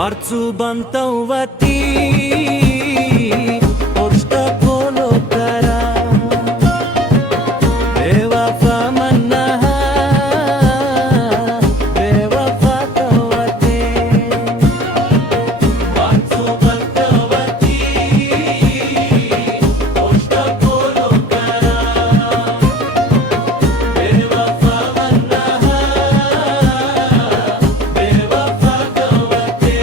वारचू बंतवती post follow करा बेवफा मन्ना बेवफा तवते वारचू बंतवती पोस्ट फॉलो करा बेवफा मन्ना बेवफा तवते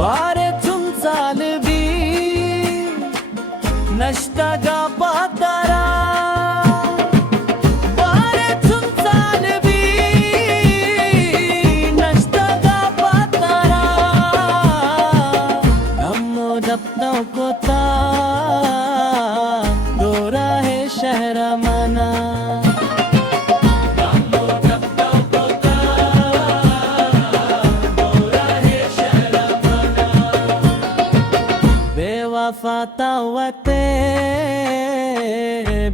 बारे चुंचालबी नष्टगा पातारा बारे चुंचालबी नष्टगा पातारा नमो दपनो कोता गोरा है शहर मना बेवफा तवते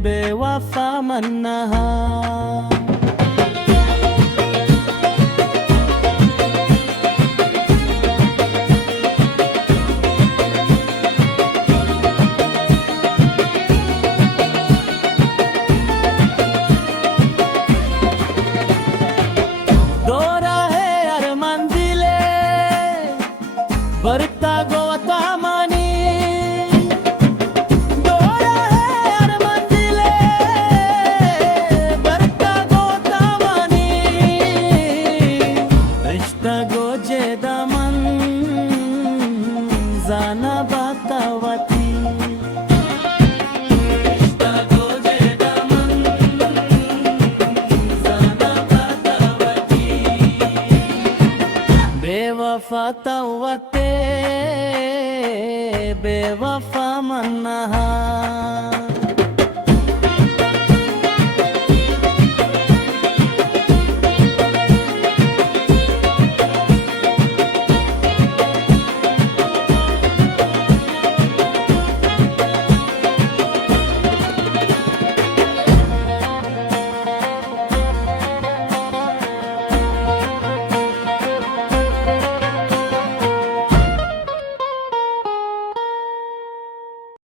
बेवफा मन्ना दोरा है अरमान दिले बरता गोता मानी दोरा है अरमान दिले बरता गोता मानी रिश्ता गोजे दामन जाना बातावती रिश्ता गोजे दामन जाना बातावती बेवफा तवते बेवफा मन्ना